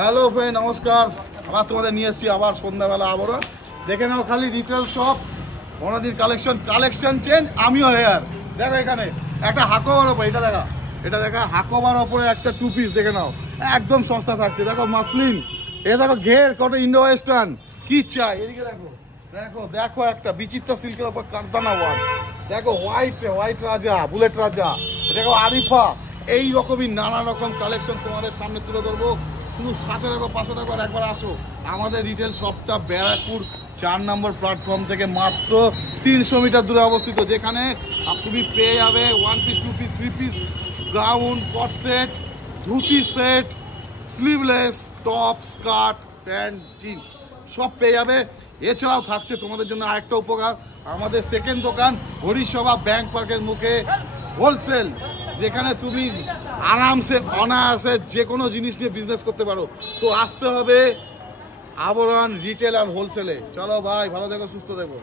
Hello friend, নমস্কার। আবার তোমাদের নিয়ে এসেছি আবার সন্ধ্যাবেলা আবরণ। দেখে নাও খালি রিটেল শপ, অনেকদিন কালেকশন চেঞ্জ। আমিও হেয়ার দেখো, এখানে একটা হাকোবার ওপরে, এটা দেখা হাকোবার ওপরে একটা টু পিস দেখে নাও, একদম সস্তা থাকছে। দেখো মাসলিন, এ দেখো ঘের কত ইন্ডো ওয়েস্টার্ন, কি চাই এদিকে দেখো। দেখো দেখো একটা বিচিত্র সিল্কের ওপর কারদানা ওয়ার্ক, দেখো হোয়াইট রাজা, বুলেট রাজা, দেখো আরিফা। এই রকমই নানা রকম কালেকশন তোমাদের সামনে তুলে ধরবো। শুধু সাথে দেখো, পাশে দেখো, আর একবার আসো। আমাদের রিটেল শপটা ব্যারাকপুর 4 নম্বর প্ল্যাটফর্ম থেকে মাত্র 300 মিটার দূরে অবস্থিত, যেখানে তুমি পেয়ে যাবে 1 পিস, 2 পিস, 3 পিস, গাউন, কট set, dhoti set, sleeveless, top, skirt, pant, jeans সব পেয়ে যাবে। এছাড়াও থাকছে তোমাদের জন্য আরেকটা উপকার, আমাদের সেকেন্ড দোকান হরিসভা ব্যাংক পার্কের মুখে হোলসেল, যেখানে তুমি আরামসে অনায়াসে যে কোনো জিনিস নিয়ে বিজনেস করতে পারো। তো আসতে হবে আবরণ রিটেল আর হোলসেলে। চলো ভাই, ভালো দেখো, সুস্থ দেখো।